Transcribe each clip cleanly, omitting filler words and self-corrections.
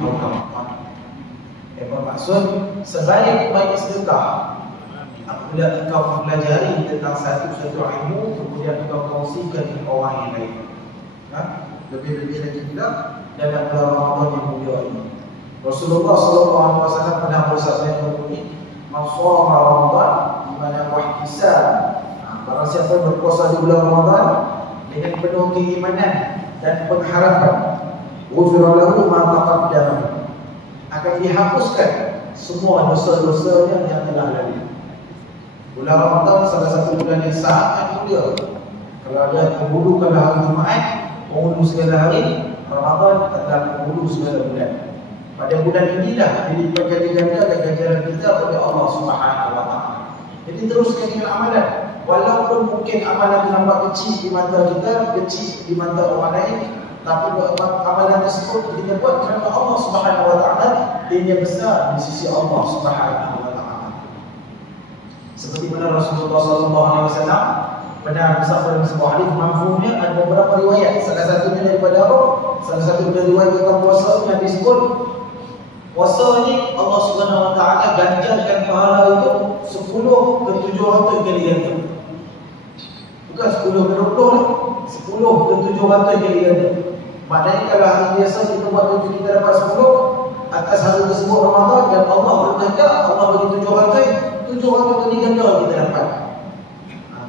Ramadan. Yang bermaksud sebaik-baik sedekah apabila engkau mempelajari tentang satu ilmu, kemudian engkau kongsikan dengan orang yang lain. Lebih-lebih lagi pula dalam bulan Ramadan yang mulia ini. Rasulullah SAW pernah bersabda begini, "Man shoma Ramadan imanan wa ihtisaban." Barang siapa yang berpuasa di bulan Ramadan dengan penuh keimanan dan pengharapan, ghufira lahu ma taqaddama, akan dihapuskan semua dosa-dosanya yang telah lalu. Bulan Ramadan salah satu bulan yang sangat mulia. Kalau ada penghulu pada hari Jumaat, penghulu segala hari, Ramadan adalah penghulu segala bulan. Pada bulan inilah dilipat gandakan ganjaran kita oleh Allah Subhanahu wa taala. Jadi teruskan dengan amalan. Walaupun mungkin amalan nampak kecil di mata kita, kecil di mata orang lain, tapi amalan tersebut kita buat kerana Allah Subhanahu wa taala, dia besar di sisi Allah Subhanahu wa taala. Seperti mana Rasulullah SAW pernah bersabda dalam sebuah hadis, mafhumnya ada beberapa riwayat. Salah satunya daripada apa? Salah satu dari riwayat tentang puasa Nabi sebut, puasa ni Allah Subhanahu wa taala ganjarkan pahala itu 10 ke 700 kali ganda. Bukan 10 ke 20, 10 ke 700 kali ganda. Maknanya kalau hari biasa kita buat 7, kita dapat 10, atas hari tersebut Ramadan dan Allah berkehendak, Allah bagi 700 kali ganda kita dapat.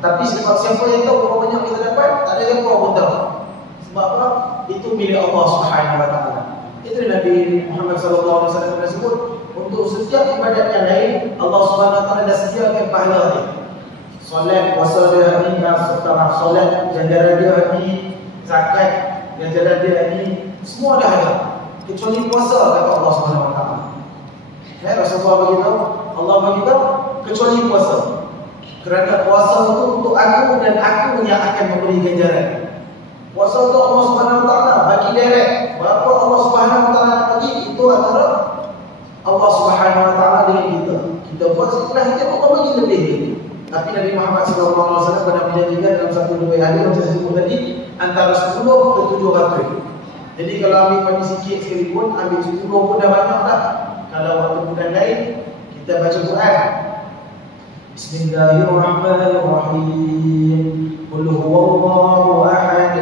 Tapi sebab siapa yang tahu berapa banyak kita dapat, tak ada siapa pun tahu. Sebab apa? Itu milik Allah Subhanahu wa taala. Itu Nabi Muhammad sallallahu alaihi wasallam sebut, untuk setiap ibadat yang lain Allah Subhanahu wa taala dah sediakan pahala dia. Solat, puasa dia hari ni, solat ganjaran dia hari ni, zakat ganjaran dia hari ni, semua dah ada. Kecuali puasa kata Allah Subhanahu wa taala. Rasulullah bagi tahu, Allah bagi tahu kecuali puasa. Kerana puasa itu untuk aku dan aku yang akan memberi ganjaran. Puasa untuk Allah Subhanahu wa taala bagi direct. Berapa Allah Subhanahu wa taala nak bagi, itu antara Allah Subhanahu wa taala dengan kita. Kita buat setelah itu Allah bagi lebih. Tapi Nabi Muhammad sallallahu alaihi wasallam pernah menjanjikan dalam satu riwayat hadis macam saya sebut tadi, antara 10 ke 700. Jadi kalau ambil bagi sikit sekalipun, ambil 10 pun dah banyak dah. Kalau waktu bulan lain kita baca Quran, Bismillahirrahmanirrahim. Qul huwallahu ahad,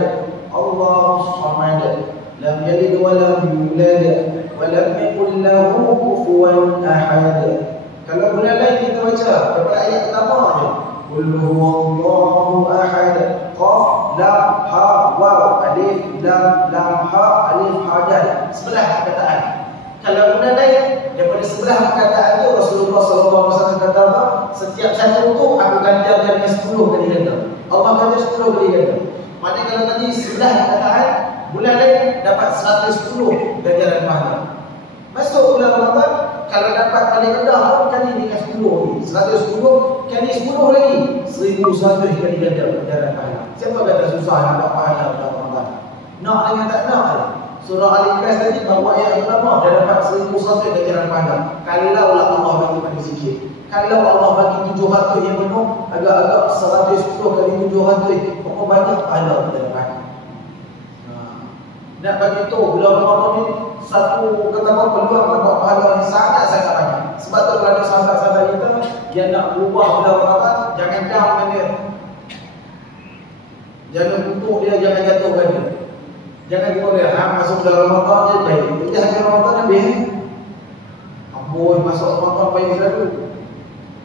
Allahus samad, lam yalid wa lam yulad wa lam yakul lahu kufuwan ahad. Kalau bulan lain kita baca daripada ayat pertama aja. Qul huwallahu ahad, qaf lam ha waw alif lam ha alif ha dal. Sebelah perkataan. Kalau bulan lain daripada sebelah perkataan itu Rasulullah SAW kata apa? Setiap satu itu aku ganjarkan dengan 10 kali ganda. Allah ganjar 10 kali ganda. Maknanya kalau tadi sebelah perkataan, bulan lain dapat 110 ganjaran pahala. Masuk bulan Ramadan, kalau dapat paling rendah pun kali dengan 10 lagi. 110 kali 10 lagi, 1100 kali ganda ganjaran pahala. Siapa kata susah nak dapat pahala bulan Ramadan? Nak dengan tak nak ada. Surah Al-Ikhlas tadi bawa ayat pertama dah dapat 1100 ganjaran pahala. Kalau Allah bagi pada sikit. Kalau Allah bagi 700 yang penuh, agak-agak 110 kali 700, berapa banyak pahala kita dapat. Nak bagi tahu bulan Ramadan ni satu kata apa, peluang dapat pahala yang sangat-sangat banyak. Sebab tu kalau ada sahabat-sahabat kita yang nak berubah bulan Ramadan, jangan down dia. Jangan kutuk dia, jangan jatuhkan dia. Jangan kita lihat, masuk dalam Ramadan je baik. Kita hanya Ramadan habis. Amboi, masuk Ramadan baik selalu.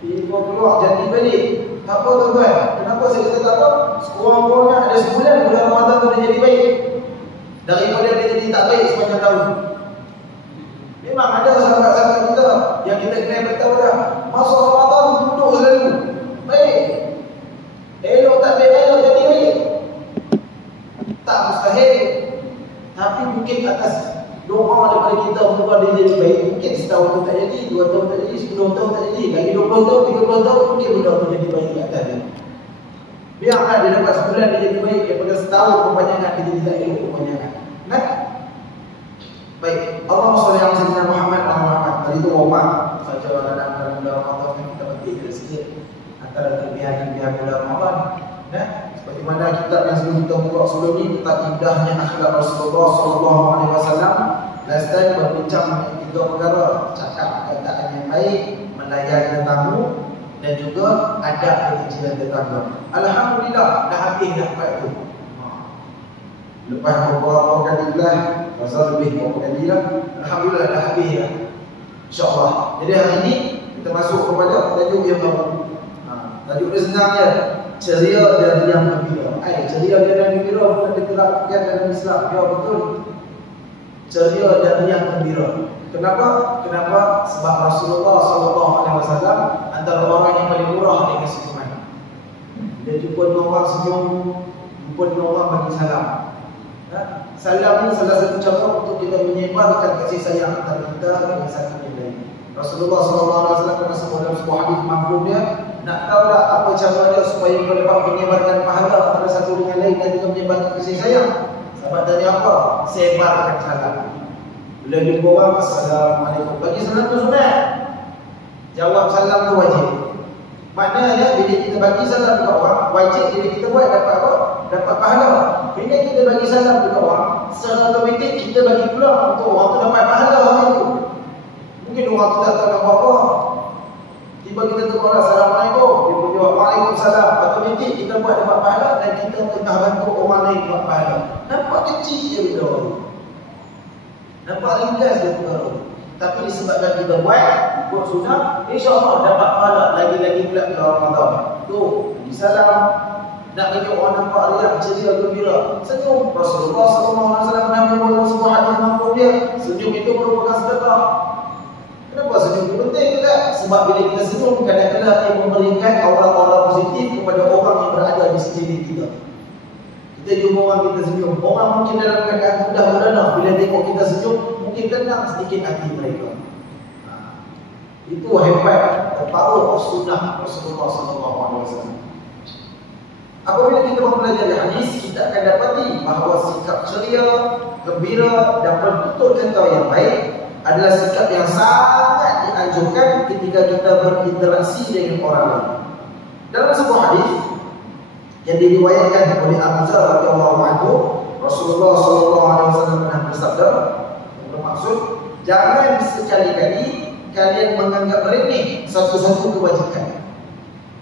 Tiba keluar, jadi balik. Tak apa tuan-tuan. Kenapa saya kata tak apa? Sekurang-kurangnya ada sebulan bulan Ramadan tu dia jadi baik. Daripada dia jadi tak baik sepanjang tahun. Memang ada sahabat-sahabat kita yang kita kena beritahu dah. Masuk Ramadan duduk selalu. Baik. Elok tak baik, elok jadi baik. Tak mustahil. Tapi mungkin atas doa daripada kita untuk dia jadi baik, mungkin setahun tu tak jadi, 2 tahun tak jadi, 10 tahun tak jadi, lagi 20 tahun, 30 tahun mungkin benda tu jadi baik atas dia. Biarlah dia dapat sebulan dia jadi baik, daripada setahun kepanjangan dia jadi tak elok kepanjangan. Nah, baik. Allahumma shalli ala sayyidina Muhammad wa Muhammad. Tadi tu wafat saja dalam bulan Ramadan yang kita petik sikit antara kelebihan-kelebihan bulan Ramadan. Nah, bagaimana kitab yang sebelum kita buka sebelum ni tentang indahnya akhlak Rasulullah SAW last time berbincang mengenai 3 perkara: cakap perkataan yang baik, melayan tetamu, dan juga adab kecil tetangga. Alhamdulillah dah habis dah part tu. Lepas beberapa kali kelas, rasa lebih beberapa kali lah, alhamdulillah dah habis dah, InsyaAllah. Jadi hari ini kita masuk kepada tajuk yang baru. Tajuk dia senang je, ceria dan yang gembira. Ceria dan yang gembira bukan diterapkan dalam Islam. Ya betul, ceria dan yang gembira. Kenapa? Sebab Rasulullah SAW antara orang yang paling murah dengan senyuman. Dia jumpa orang senyum, jumpa orang bagi salam. Salam ni salah satu cara untuk kita menyebarkan kasih sayang antara kita dengan satu yang lain. Rasulullah SAW pernah sebut dalam sebuah hadis makhluk dia, nak tahu tak apa cara dia supaya kita dapat menyebarkan pahala antara satu dengan lain dan juga menyebarkan kasih sayang? Sahabat tanya apa? Sebarkan salam. Bila jumpa orang, Assalamualaikum. Bagi salam tu sunat, jawab salam tu wajib. Maknanya bila kita bagi salam kepada orang, wajib bila kita buat dapat apa? Dapat pahala. Bila kita bagi salam kepada orang, secara otomatik kita bagi pula untuk orang tu dapat pahala hari itu. Mungkin orang tu tak tahu nak buat apa, tiba kita tegur orang, Assalamualaikum, dia pun jawab Waalaikumsalam. Otomatik kita buat dapat pahala dan kita tengah bantu orang lain buat pahala. Nampak kecil je benda tu, nampak ringkas je benda tu, tapi disebabkan kita buat sunnah, insya-Allah dapat pahala. Lagi-lagi pula bila Ramadan tu bagi salam, nak bagi orang nampak riak, ceria, gembira, senyum. Rasulullah SAW pernah menyebut sebuah hadis makhluk dia, senyum itu merupakan sedekah. Kenapa senyum itu penting juga? Sebab bila kita senyum, kadang-kadang ia memberikan aura-aura positif kepada orang yang berada di sekeliling kita. Kita jumpa orang kita senyum, orang mungkin dalam keadaan mudah berdana, bila tengok kita senyum, mungkin tenang sedikit hati mereka. Itu hebat, the power of sunnah Rasulullah SAW. Apabila kita mempelajari hadis, kita akan dapati bahawa sikap ceria, gembira dan bertutur kata yang baik adalah sikap yang sangat dianjurkan ketika kita berinteraksi dengan orang lain. Dalam sebuah hadis yang diriwayatkan oleh Abu Dzar radhiyallahu anhu, Rasulullah SAW pernah bersabda, yang bermaksud, jangan sekali-kali kalian menganggap remeh satu-satu kewajiban,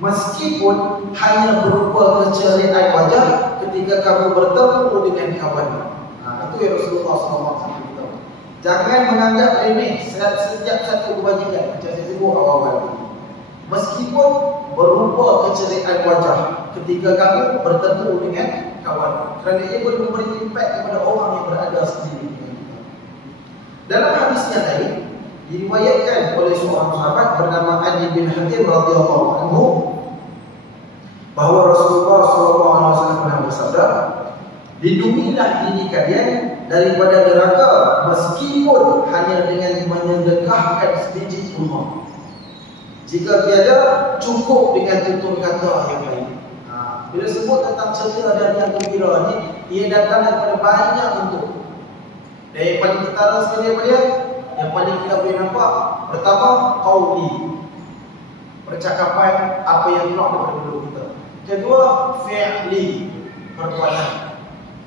meskipun hanya berupa keceriaan wajah ketika kamu bertemu dengan kawan. Itu yang Rasulullah SAW. Jangan menganggap remeh setiap satu kebajikan, macam saya sebut awal-awal, meskipun berupa keceriaan wajah ketika kamu bertemu dengan kawan, kerana ia boleh memberi impak kepada orang yang berada sendiri dengan kita. Dalam hadis yang lain diriwayatkan oleh seorang sahabat bernama Adi bin Hatim radhiyallahu anhu bahawa Rasulullah SAW pernah bersabda, lindungilah diri kalian daripada neraka meskipun hanya dengan menyedekahkan sedikit rumah. Jika tiada, cukup dengan tutur kata yang baik. Bila sebut tentang ceria dan yang gembira ni, ia datang daripada banyak bentuk. Dan yang paling ketara sekali apa dia? Yang paling kita boleh nampak, pertama, qauli, percakapan apa yang keluar daripada mulut kita. Kedua, fi'li, perbuatan.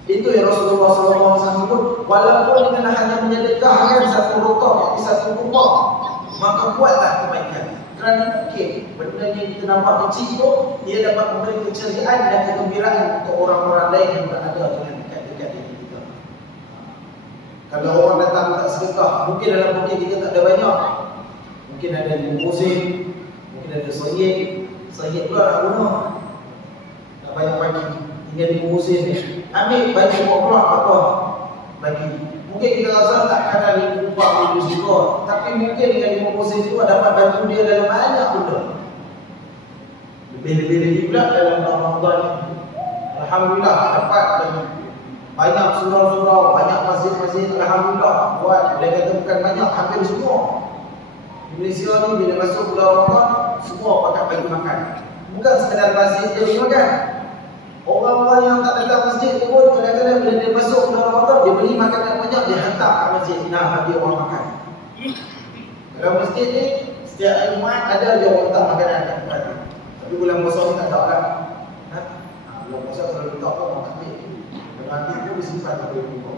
Itu yang Rasulullah SAW sebut, walaupun dengan hanya menyedekahkan satu rokok di satu rumah, maka buatlah kebaikan. Kerana mungkin benda yang kita nampak kecil itu, ia dapat memberi keceriaan dan kegembiraan untuk orang-orang lain yang berada dengan dekat-dekat dengan kita. Kalau orang datang tak sedekah, mungkin dalam poket kita tak ada banyak, mungkin ada 5 sen, mungkin ada RM1 pula nak guna, nak banyak bagi, tinggal 5 sen ni, ambil bagi pula apa bagi. Mungkin kita rasa takkan ada RM50 tapi mungkin dengan 50 sen itu dapat bantu dia dalam banyak benda. Lebih-lebih lagi pula dalam Ramadan ni, alhamdulillah dapat banyak surau-surau, banyak masjid-masjid, alhamdulillah buat. Boleh kata bukan banyak, hampir semua Malaysia ni bila masuk bulan Ramadan, semua pakai bagi makan. Bukan sekadar masjid dia makan. Orang-orang yang tak datang masjid tu pun kadang-kadang bila dia masuk bulan Ramadan, dia beli makanan banyak, dia hantar ke masjid, nak bagi orang makan. Kalau masjid ni setiap hari Jumaat ada je orang hantar makanan kat tempat tu. Tapi bulan puasa ni tak tahu lah. Bulan puasa kalau letak pun orang ambil. Nanti pun disimpan tak boleh buka.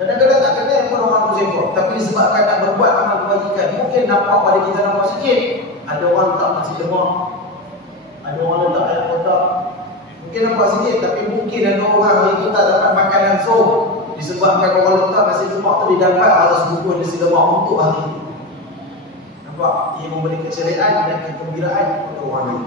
Kadang-kadang tak kenal pun orang tu sembah, tapi disebabkan nak berbuat amal kebajikan, mungkin nampak pada kita nampak sikit. Ada orang letak nasi lemak, ada orang letak ayam kotak, mungkin nampak sikit, tapi mungkin ada orang yang kita tak dapat makan langsung disebabkan orang letak nasi lemak tu didapat atas bungkus nasi lemak untuk hari ini. Nampak? Ia memberi keceriaan dan kegembiraan kepada orang lain.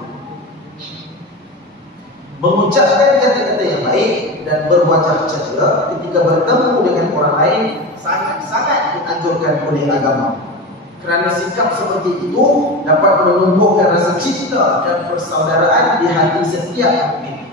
Mengucapkan kata-kata yang baik dan berwajah ceria ketika bertemu dengan orang lain sangat-sangat dianjurkan oleh agama. Kerana sikap seperti itu dapat menumbuhkan rasa cinta dan persaudaraan di hati setiap mukmin.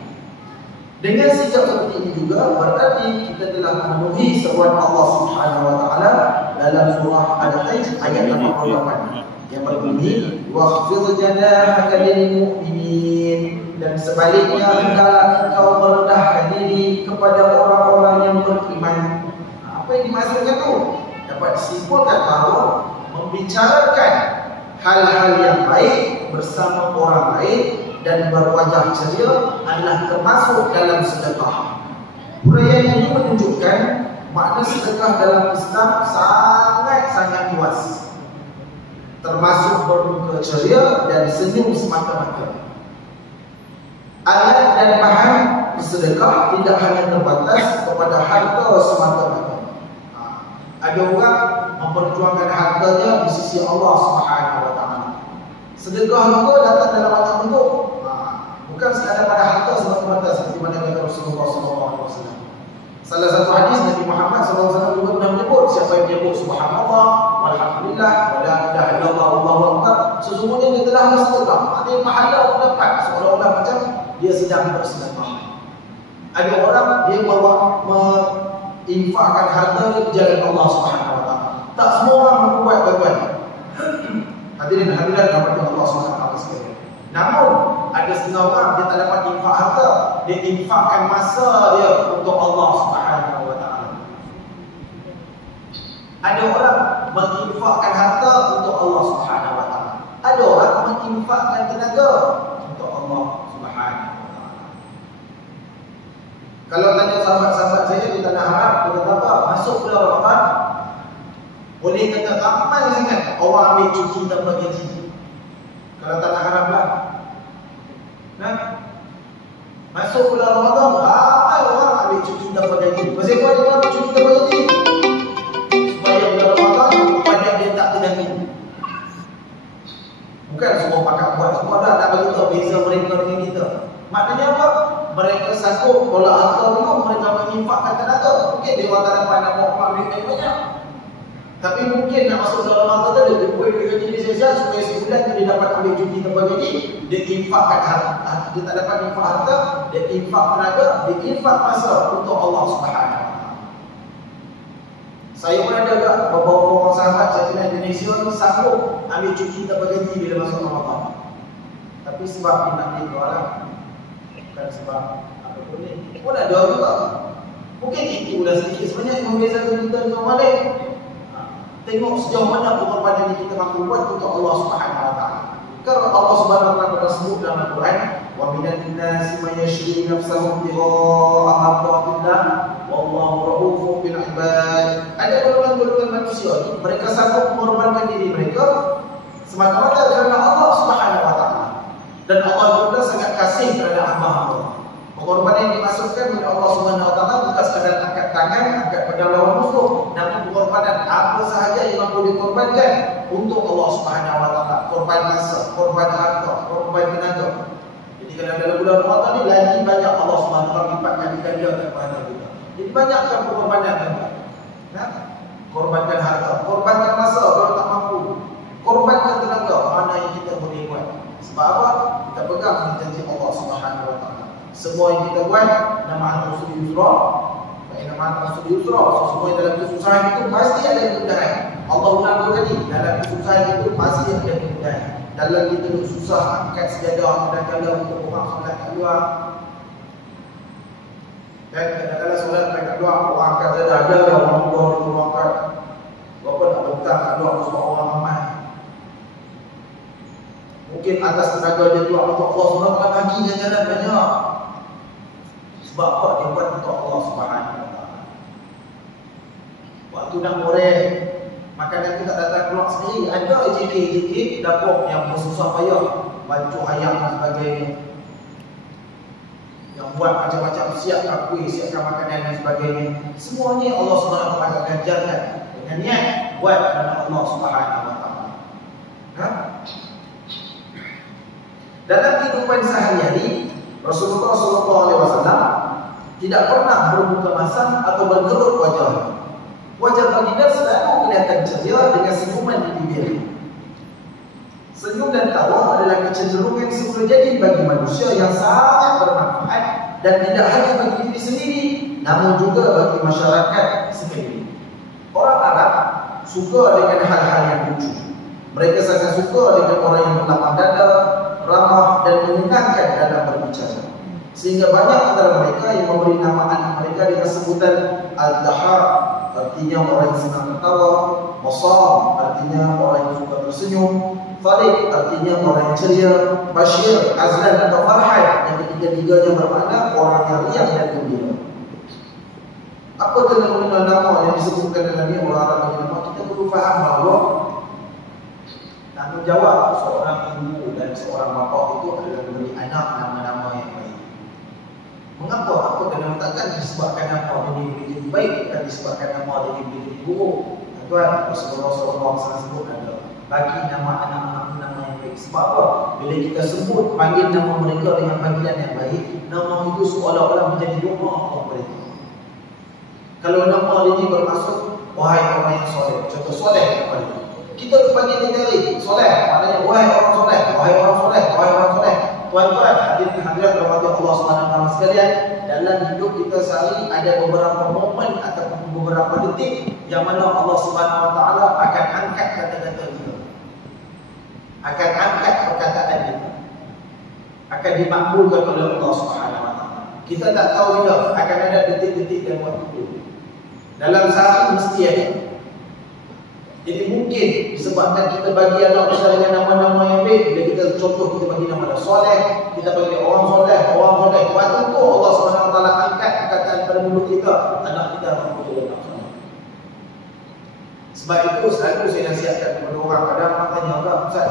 Dengan sikap seperti ini juga berarti kita telah memenuhi seruan Allah Subhanahu wa taala dalam surah Al-Hajj ayat 88 yang berbunyi waqfid janahaka lil mu'minin, dan sebaliknya hendaklah engkau merendahkan diri kepada orang-orang yang beriman. Apa yang dimaksudkan itu? Dapat disimpulkan bahawa membicarakan hal-hal yang baik bersama orang lain dan berwajah ceria adalah termasuk dalam sedekah. Huraian ini menunjukkan makna sedekah dalam Islam sangat-sangat luas, termasuk bermuka ceria dan senyum semata-mata. Alat dan bahan bersedekah tidak hanya terbatas kepada harta semata-mata. Ada orang memperjuangkan hartanya di sisi Allah Subhanahu wa taala. Sedekah juga datang dalam macam bentuk. Bukan sekadar pada harta semata-mata seperti mana kata Rasulullah SAW. Salah satu hadis Nabi Muhammad SAW juga pernah menyebut, siapa yang menyebut subhanallah walhamdulillah wala ilaha illallah wallahu akbar, sesungguhnya dia telah bersedekah. Ada pahala pun dapat, seolah-olah macam dia sedang bersedekah. Ada orang dia menginfakkan harta di jalan Allah Subhanahu wa taala. Tak semua orang mampu buat tuan-tuan. Hadirin hadirat rahmat Allah Subhanahu wa taala sekalian. Namun ada setengah orang dia tak dapat infak harta, dia infakkan masa dia untuk Allah Subhanahu wa taala. Ada orang menginfakkan harta untuk Allah Subhanahu wa taala. Ada orang menginfakkan tenaga untuk Allah Subhanahu wa taala. Kalau tanya sahabat-sahabat saya di tanah Arab, dia kata apa? Masuk bulan Ramadan, boleh kata ramai sangat orang ambil cuti tanpa gaji. Kalau tanah Arab lah. Nah, masuk bulan Ramadan, ramai orang ambil cuti tanpa gaji. Pasal apa dia ambil cuti tanpa gaji? Supaya bulan Ramadan badan dia tak terganggu. Bukan semua pakar buat, semua dah tak bagi tahu beza mereka dengan kita. Maknanya apa? Mereka sanggup tolak harta dulu, mereka menginfakkan tenaga. Mungkin dia orang tak dapat nak buat ambil banyak. Tapi mungkin nak masuk dalam harta tu, dia boleh gaji dia sia-sia supaya sebulan tu dia dapat ambil cuti tanpa gaji. Dia infakkan harta. Dia tak dapat infak harta, dia infak tenaga, dia infak masa untuk Allah Subhanahu wa taala. Saya pun ada agak beberapa orang sahabat saya kenal Indonesia ni sanggup ambil cuti tanpa gaji bila masuk Ramadan. Tapi sebab dia nak beli lah. Bukan sebab apa pun ni. Pun ada juga. Mungkin itu dah sedikit sebanyak membezakan kita dengan orang lain. Tengok sejauh mana pengorbanan yang kita mampu buat untuk Allah Subhanahu wa taala. Kalau Allah Subhanahu wa taala sebut dalam Al-Quran, wa minan nasi may yashri nafsahu ibtigha'a mardatillah wallahu ra'ufun bil 'ibad. Ada golongan-golongan manusia ni, mereka sanggup mengorbankan diri mereka semata-mata kerana Allah Subhanahu wa taala. Dan Allah juga sangat kasih terhadap hamba-hamba. Pengorbanan yang dimasukkan oleh Allah Subhanahu wa taala bukan sekadar angkat tangan, angkat pedang lawan musuh, namun pengorbanan apa sahaja yang mampu dikorbankan untuk Allah Subhanahu wa taala. Korban masa, korban harta, korban tenaga. Jadi kalau dalam bulan Ramadan ni lagi banyak Allah Subhanahu wa taala lipat kali ganda kepada kita. Jadi banyakkan pengorbanan tuan-tuan. Nah, korbankan harta, korbankan masa kalau tak mampu. Korbankan tenaga mana yang kita boleh buat. Sebab apa? Kita pegang janji Allah Subhanahu wa taala. Semua yang kita buat nama Rasul Yusra, nama Rasul Yusra. Semua yang dalam kesusahan itu pasti ada kemudahan. Allah ulang tadi, dalam kesusahan itu pasti ada kemudahan. Dalam kita susah angkat sejadah kadang-kadang untuk orang solat kat luar. Dan kadang-kadang solat kat luar orang angkat sejadah ada orang luar orang angkat. Berapa nak letak kat luar sebab orang ramai. Mungkin atas tenaga dia keluar untuk Allah SWT bagi jalan banyak. Sebab apa? Dia buat untuk Allah Subhanahu wa taala. Waktu nak goreng, makanan tu tak datang keluar sendiri. Ada JK dapur yang bersusah payah, baju ayam dan sebagainya, yang buat macam-macam, siapkan kuih, siapkan makanan dan sebagainya. Semuanya Allah SWT akan ganjarkan dengan niat buat kerana Allah SWT. Dalam kehidupan sehari-hari, Rasulullah SAW tidak pernah berbuka masam atau bergerut wajah. Wajah baginda selalu kelihatan ceria dengan senyuman di bibir. Senyum dan tawa adalah kecenderungan semula jadi bagi manusia yang sangat bermanfaat, dan tidak hanya bagi diri sendiri, namun juga bagi masyarakat sekeliling. Orang Arab suka dengan hal-hal yang lucu. Mereka sangat suka dengan orang yang berlapang dada, ramah dan menyenangkan dalam berbicara. Sehingga banyak antara mereka yang memberi nama anak mereka dengan sebutan Al-Dahar, artinya orang yang senang tertawa; Basam, artinya orang yang suka tersenyum; Falik, artinya orang yang ceria; Bashir, Azlan atau Farhan, yang ketiga-tiganya bermakna orang yang riang dan gembira. Apa kena nama yang disebutkan dalam ini orang Arab ini? Kita perlu faham bahawa tanggungjawab seorang ibu dan seorang bapa itu adalah memberi anak nama-nama yang baik. Mengapa? Apa kena takkan disebabkan nama dia jadi baik, dan disebabkan nama dia jadi buruk. Tuan Rasulullah SAW sebut ada bagi nama anak-anak nama yang baik. Sebab apa? Bila kita sebut panggil nama mereka dengan panggilan yang baik, nama itu seolah-olah menjadi doa untuk mereka. Kalau nama dia ini bermaksud wahai orang yang soleh, contoh soleh kepada kita panggil dia dari soleh, maknanya wahai orang soleh, wahai orang soleh, wahai orang soleh. Tuan-tuan, hadirat rahmat Allah SWT sekalian, dalam hidup kita sehari ada beberapa momen atau beberapa detik yang mana Allah SWT akan angkat kata-kata kita, akan angkat perkataan kita, akan dimakbulkan oleh Allah SWT. Kita tak tahu bila akan ada detik-detik dan waktu itu. Dalam sehari mesti ada. Jadi mungkin disebabkan kita bagi anak kita dengan nama-nama yang baik, bila kita contoh kita bagi nama dia soleh, kita bagi orang soleh, waktu itu Allah SWT angkat perkataan pada mulut kita, anak kita akan betul nak soleh. Sebab itu selalu saya nasihatkan kepada orang, kadang orang tanya, Ustaz,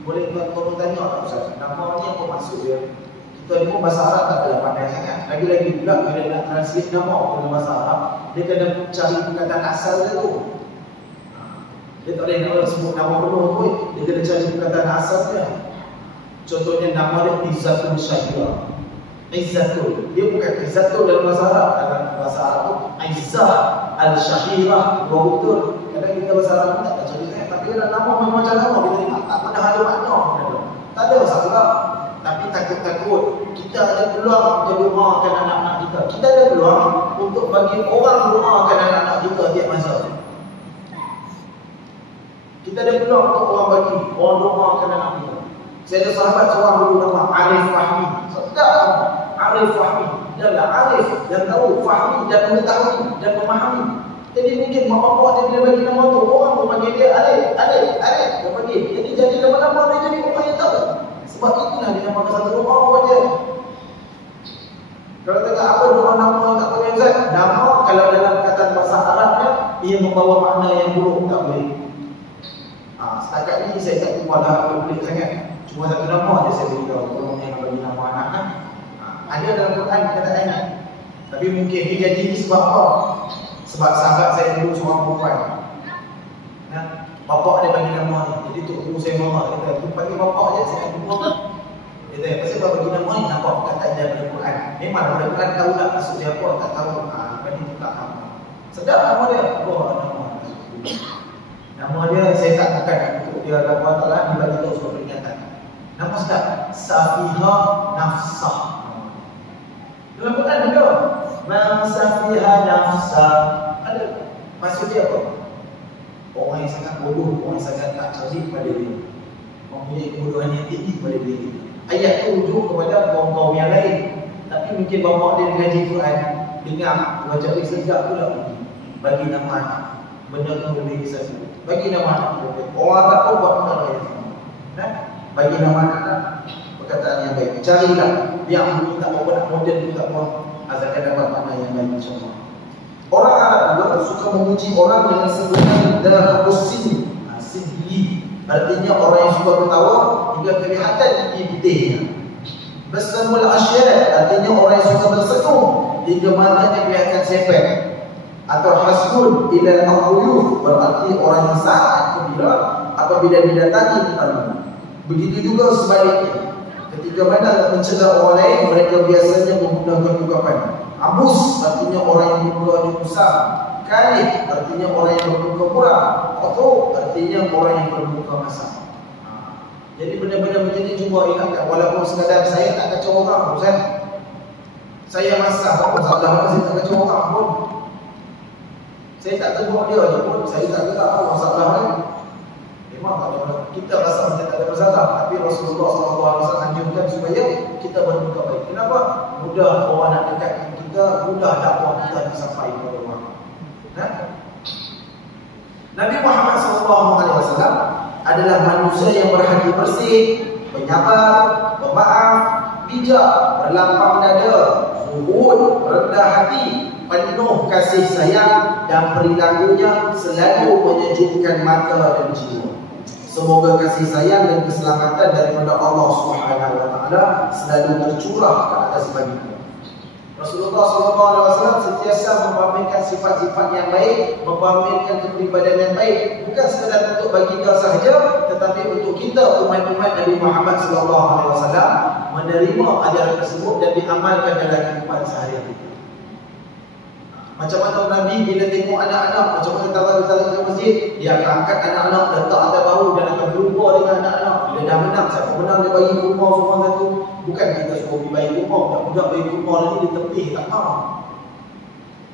boleh tolong tanya tak Ustaz, nama ni apa maksud dia? Kita ni pun bahasa Arab tak adalah pandai sangat. Lagi-lagi pula bila nak translate nama dalam bahasa Arab, dia kena cari perkataan asal dia tu. Dia tak boleh nak sebut nama penuh pun, dia kena cari perkataan asal dia. Contohnya nama dia Izzatul Syahirah. Izzatul, dia bukan Izzatul dalam bahasa Arab. Dalam bahasa Arab tu Izzah Al-Syahirah, dua betul. Kadang kita bahasa Arab pun tak baca dia, tapi dalam nama macam nama kita tak pernah ada makna. Tak ada masalah. Tapi takut-takut kita ada peluang untuk doakan anak-anak kita. Kita ada peluang untuk bagi orang doakan anak-anak kita tiap masa. Kita ada peluang untuk orang bagi orang doakan anak kita. Saya ada sahabat seorang dulu nama Arif Fahmi. Sedap Arif Fahmi. Dia adalah Arif yang tahu, Fahmi dan mengetahui dan memahami. Jadi mungkin mak bapak dia bila bagi nama tu, orang pun panggil dia Arif, dia panggil. Jadi nama-nama dia jadi orang yang tahu. Sebab itulah dia namakan satu doa buat dia. Kalau tengok apa doa nama yang tak boleh Ustaz, nama kalau dalam perkataan bahasa Arabnya ia membawa makna yang buruk, tak boleh. Setakat ni saya tak tahu ada pelik sangat. Cuma satu nama je saya beritahu, tolong yang bagi nama anak kan. Ada dalam Quran perkataan ni. Tapi mungkin dia jadi ni sebab apa? Sebab sahabat saya dulu seorang perempuan. Bapak dia bagi nama ni. Jadi tu guru saya mama kata, tu panggil bapak je, saya nak guru. Dia tanya, pasal bapak bagi nama ni, nampak perkataan dia dalam Quran. Memang dalam Quran tahu tak maksud dia apa, tak tahu. Lepas ni tu tak tahu. Sedap nama dia. Nama dia, saya tak bukan untuk dia Allah SWT dia bagi tahu sebuah peringatan. Nama sedap, Safiha Nafsah. Dalam Quran ada Man Safiha Nafsah. Ada. Maksud dia apa? Orang yang sangat bodoh, orang yang sangat tak cerdik pada diri, mempunyai kebodohan yang tinggi pada diri. Ayat itu rujuk kepada kaum-kaum yang lain. Tapi mungkin bapak dia mengaji Quran, dengar baca sedap pula bagi nama anak. Benda tu boleh satu. Bagi nama anak. Orang tak tahu buat benda yang sama. Bagi nama anak perkataan yang baik. Carilah. Biar mungkin tak apa nak modern pun tak apa, asalkan dapat makna yang baik, insya-Allah. Orang Arab juga suka memuji orang dengan sebutan dalam sin. Sin gigi. Artinya orang yang suka bertawa hingga kelihatan gigi putihnya. Basamul asyad artinya orang yang suka tersenyum hingga matanya kelihatan sepet. Atau hasbun ila al-quyuf berarti orang yang sangat gembira apabila didatangi tetamu. Begitu juga sebaliknya. Ketika mana mencegah orang lain, mereka biasanya menggunakan ungkapan abus artinya orang yang bermuka besar, kalih artinya orang yang bermuka kurang, atau artinya orang yang bermuka masam. Jadi benar-benar menjadi cuba ingatkan, walaupun sekadar saya tak kacau orang, Ustaz. Saya masam, masalah saya tak kacau orang pun. Saya tak tegur dia je pun, saya tak kata apa masalah ni. Memang tak ada, kita rasa macam tak ada masalah, tapi Rasulullah SAW anjurkan supaya kita bermuka baik. Kenapa? Mudah orang nak dekat kita, mudah dakwah kita nak sampai kepada orang. Nabi Muhammad SAW adalah manusia yang berhati bersih, penyabar, pemaaf, bijak, berlapang dada, zuhud, rendah hati, penuh kasih sayang, dan perilakunya selalu menyejukkan mata dan jiwa. Semoga kasih sayang dan keselamatan daripada Allah SWT selalu tercurah ke atas baginda. Rasulullah SAW sentiasa memamerkan sifat-sifat yang baik, memamerkan kepribadian yang baik, bukan sekadar untuk baginda sahaja, tetapi untuk kita umat-umat Nabi Muhammad SAW menerima ajaran tersebut dan diamalkan dalam kehidupan sehari-hari. Macam mana Nabi bila tengok anak-anak, macam mana tarik-tarik ke masjid, dia akan angkat anak-anak, letak atas bahu dan akan berjumpa dengan anak-anak. Bila dah menang, siapa menang dia bagi rumah semua satu. Bukan kita suruh pergi bagi rumah, budak-budak bagi rumah lagi dia tepih, tak tahu.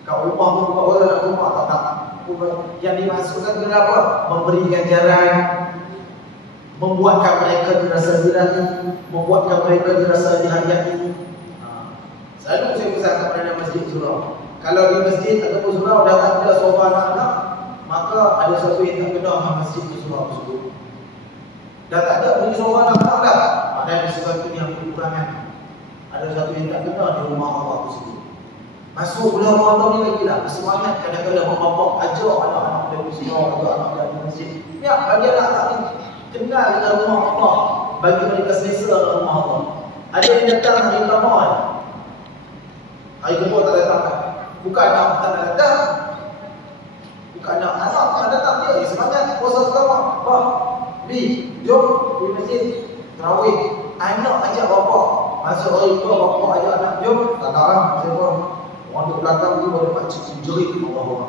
Kat rumah pun buat orang nak rumah, tak nak. Yang dimasukkan ke apa? Memberi ganjaran, membuatkan mereka dirasa dirani, membuatkan mereka dirasa dihayati. Selalu saya pesan kepada masjid surau. Kalau di masjid ataupun surau dah tak ada sofa anak-anak, maka ada sesuatu yang tak kena dengan masjid ke surau tersebut. Dah tak ada bunyi sofa anak-anak dah, ada sesuatu yang kekurangan. Ada sesuatu yang tak kena di rumah Allah tersebut. Masuk bulan Ramadan ni lagi lah, bersemangat kadang-kadang mak-bapak ajak anak-anak dari surau atau anak dari masjid. Ya, bagi anak-anak ni kenal dengan rumah Allah, bagi mereka selesa dengan rumah Allah. Ada yang datang hari pertama ni, hari kedua tak datang kan? Bukan anak tak nak datang, bukan anak tak nak datang, dia semangat puasa pertama. Wah, Bi, jom pergi masjid tarawih. Anak ajak bapak, masuk hari kedua bapak ajak anak, jom. Tak nak lah, saya pun orang duduk belakang tu boleh pakcik jerit Allah.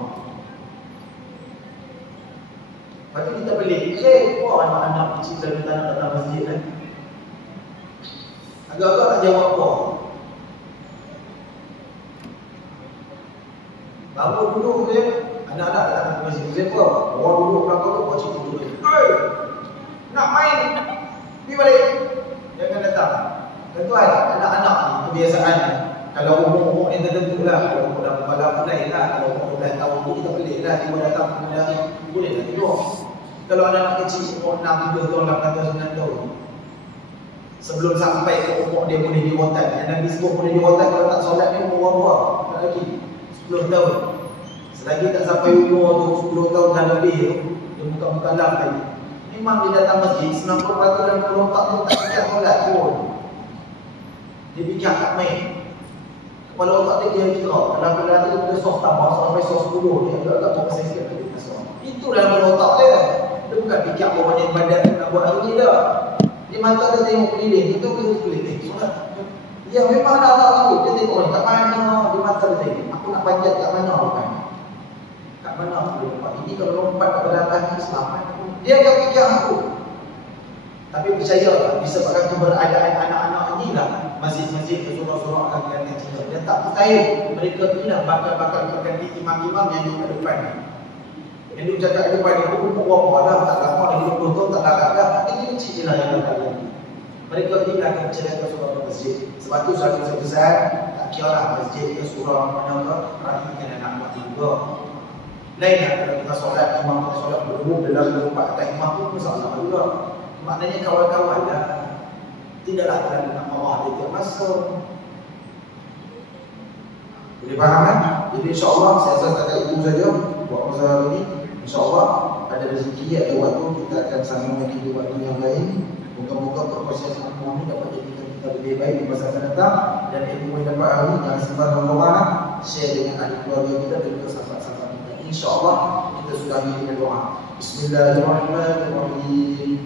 Lepas tu kita pelik, wah anak-anak kecil tak nak datang masjid kan. Agak-agak tak jawab apa. Baru duduk je, anak-anak datang ke masjid. Siapa? Orang duduk belakang tu, pakcik duduk je. Nak main, pergi balik. Jangan datang. Tuan, anak-anak ni kebiasaan ni. Kalau umur-umur ni tertentu lah. Kalau umur dah kepala mulai lah. Kalau umur 12 tahun tu kita boleh lah. Dia datang ke mana boleh lah tidur. Kalau anak-anak kecil umur 6, 7 tahun, 8 tahun, 9 tahun, sebelum sampai ke umur dia boleh dirotan. Yang Nabi sebut boleh dirotan kalau tak solat ni umur berapa? Tak lagi 10 tahun. Selagi tak sampai umur tu 10 tahun dan lebih tu, dia buka-buka laf lagi. Memang dia datang masjid 90% dan perontak tu tak fikir solat pun. Dia fikir tak main. Kepala otak dia kira dalam benda tu dia sos tambah sampai sos 10 dia agak tak pasal sikit lagi masuk. Itu dalam kepala otak dia. Dia bukan fikir apa banyak badan nak buat hari ni dah. Dia mata dia tengok keliling, itu kita keliling. Ya memang anak-anak tu dia tengok ni kat mana, di mata dia tengok. Aku nak panjat kat mana bukan? Kat mana aku boleh lompat? Ini kalau lompat kat belakang ni selamat. Dia akan fikir aku. Tapi percaya disebabkan keberadaan anak-anak ni lah masjid-masjid ke surau-surau akan diganti cerita. Dia tak percaya mereka inilah bakal-bakal berganti imam-imam yang duduk kat depan ni. Yang duduk jaga kat depan ni, aku umur berapa dah, tak lama dah, 20 tahun tak larat dah. Ini kecil je lah yang akan ganti. Mereka ini akan percaya ke surau masjid. Sebab tu satu besar tak kira lah masjid ke surau mana ke, rahimkan anak-anak juga. Lain lah kalau kita solat, imam kita solat berumur dalam lompat atas imam pun masalah juga. Maknanya kawan-kawan dah tidaklah dalam nama Allah dia masuk. Boleh faham kan? Jadi insyaAllah saya rasa setakat itu saja buat masa ini. InsyaAllah ada rezeki, ada waktu, kita akan sambung lagi di waktu yang lain. Moga-moga perkongsian ilmu ini dapat jadikan kita lebih baik di masa akan datang. Dan ilmu yang dapat hari ini jangan simpan dalam share dengan adik keluarga kita dan juga sahabat-sahabat kita. InsyaAllah kita sudah dengan doa. Bismillahirrahmanirrahim.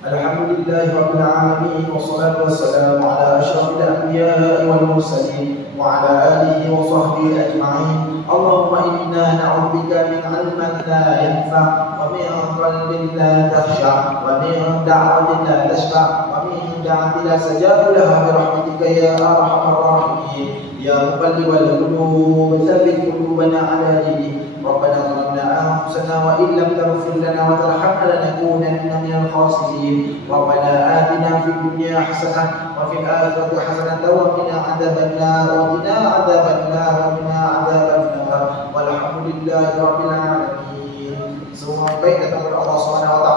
Alhamdulillahi Rabbil Alamin. Wassalatu wassalamu ala ashrafil anbiya'i wal mursalin wa ala alihi wa sahbihi ajma'in. Allahumma inna na'udzubika min 'ilmin la yanfa' wa min qalbin la takhsha' wa min da'watin la tashfa' wa min da'watin la sajaba laha bi rahmatika ya arhamar rahimin. Ya muqallibal qulub tsabbit qulubana 'ala dinik. ربنا ظلمنا أنفسنا وإن لم تغفر لنا وترحمنا لنكونن من الخاسرين. ربنا آتنا في الدنيا حسنة وفي الآخرة حسنة وقنا عذاب النار وقنا عذاب النار وقنا عذاب النار والحمد لله رب العالمين. Semua baik datang dari Allah Subhanahu wa taala.